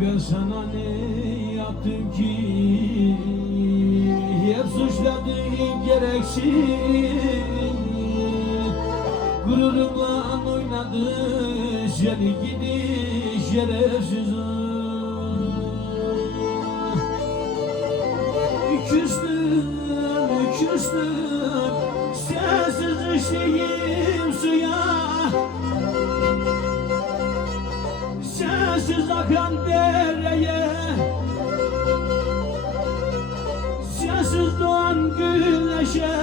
Ben sana ne yaptım ki hep suçladığın gereksiz gururumla oynadı seni gidi şerefsiz. Küstüm sensiz içtiğim suya, sensiz akan dereye, sensiz doğan güneşe.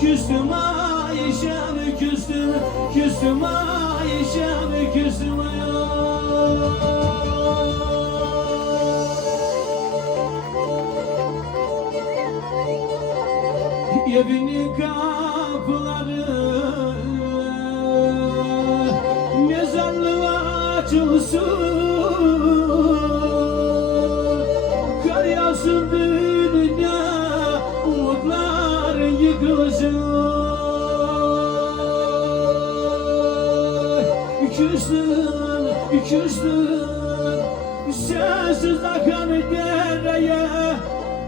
Küstüm Ayşem, küstüm Ayşem, küstüm evinin kapıları mezarlığa açılsın, kar yağsın dünya, umutlar yıkılsın. Küstüm sensiz akan dereye,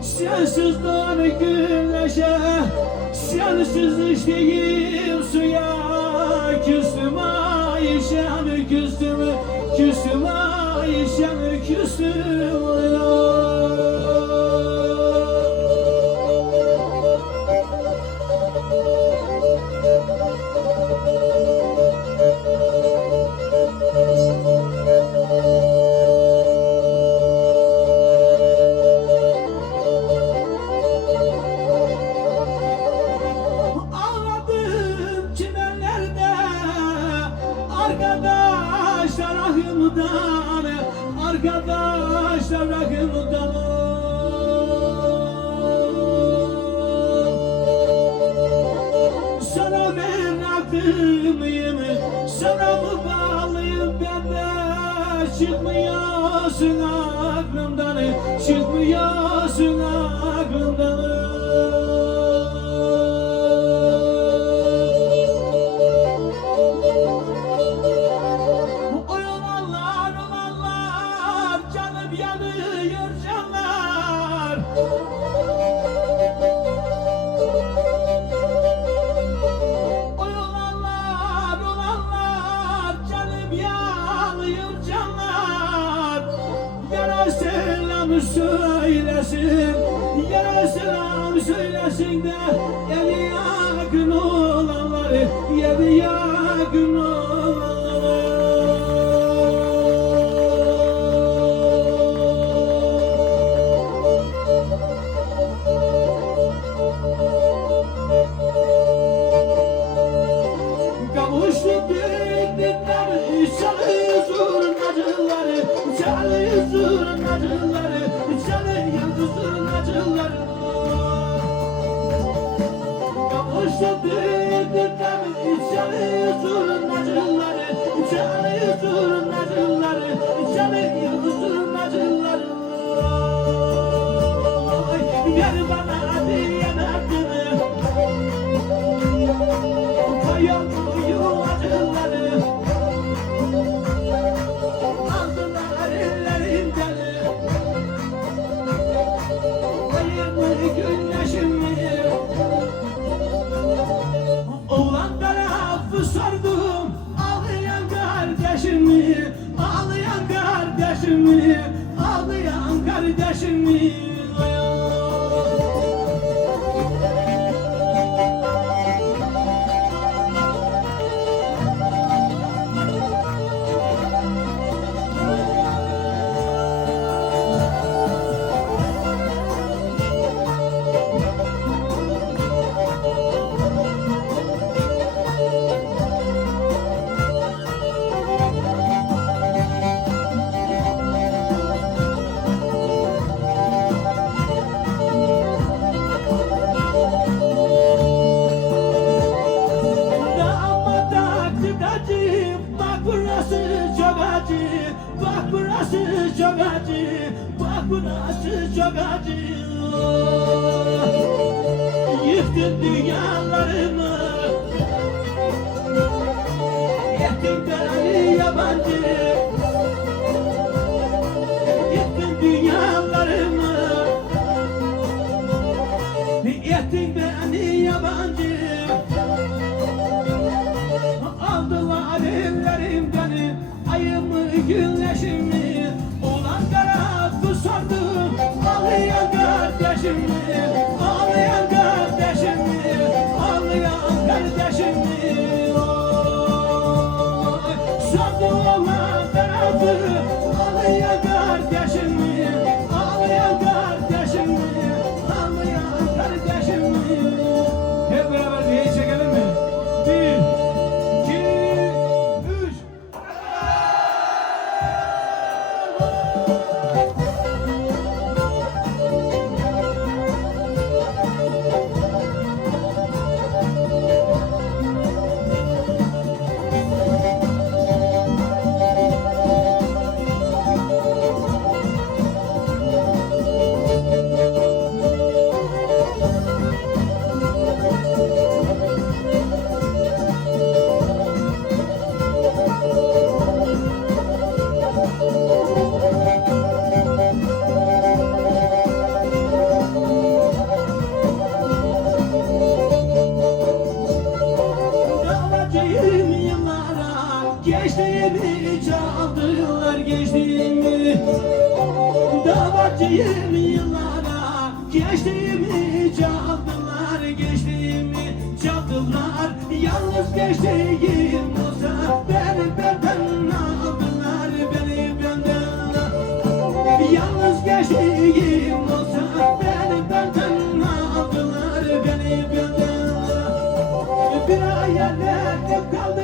sensiz doğan güneşe, sensiz içtiğim suya. Küstüm Ayşem, küstüm Ayşem, küstüm. Arkadaşlar rahimden, arkadaşlar rahimden. Sana meraklıyım, sana mı bağlıyım ben de. Çıkmıyorsun aklımdan, çıkmıyorsun aklımdan. Yanıyor canlar, olanlar, canım yanıyor canlar. Yara selam söylesin, yara selam söylesin de evi yakın olanlar, evi yakın olanlar. Çalıyor zurnacıları, çalıyor zurnacıları, çalıyor zurnacıları. Kavuştu düğünler, çalıyor zurnacıları, çalıyor zurnacıları, çalıyor zurnacıları. Ver bana diyemedim, kayan yuvacıları. Oğlan tarafı sordum, ağlayan kardeşimi, ağlayan kardeşimi, ağlayan kardeşimi. burası çok acı, bak burası çok acı. Yıktın dünyalarımı, ettin beni yabancı. kardeşimi Sardı olan tarafı ağlayan kardeşimi Ağlayan kardeşimi Ağlayan kardeşimi Hep beraber bir hey çekelim mi? 1, 2, 3. Davacıyım yıllara Gençliğimi çaldılar gençliğimi Davacıyım yıllara Gençliğimi çaldılar gençliğimi çaldılar Yalnız gençliğim olsa beni benden aldılar beni benden Yalnız gençliğim olsa beni benden aldılar beni benden Bir hayallerim kaldı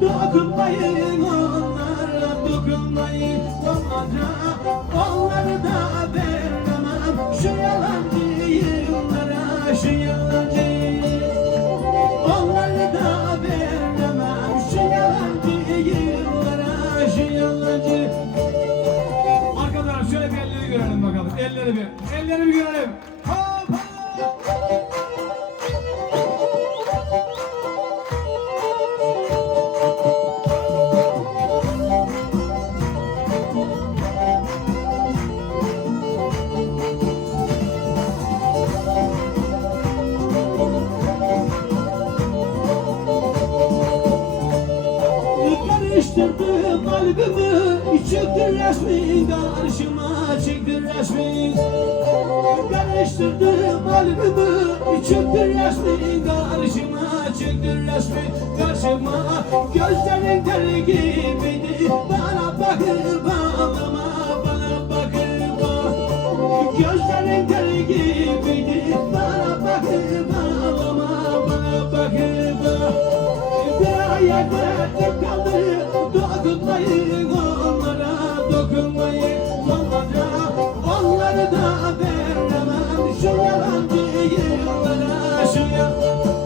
dokunmayın onlara dokunmayın onlara Onları da veremem şu yalancı yıllara şu yalancı Onları da veremem şu yalancı yıllara şu yalancı Arkadan şöyle bir elleri görelim bakalım. Elleri bir görelim. Hop hop. Karıştırdım kalbimi çıktı resmin karşıma çıktı resmin Karıştırdım kalbimi çıktı resmin karşıma çıktı resmin karşıma Gözlerin der gibiydi bana bakıp ağlama bana bakıp Gözlerin der gibiydi bana bakıp ağlama bana bakıp Bir hayallerim kaldı dokunmayın onlara dokunmayın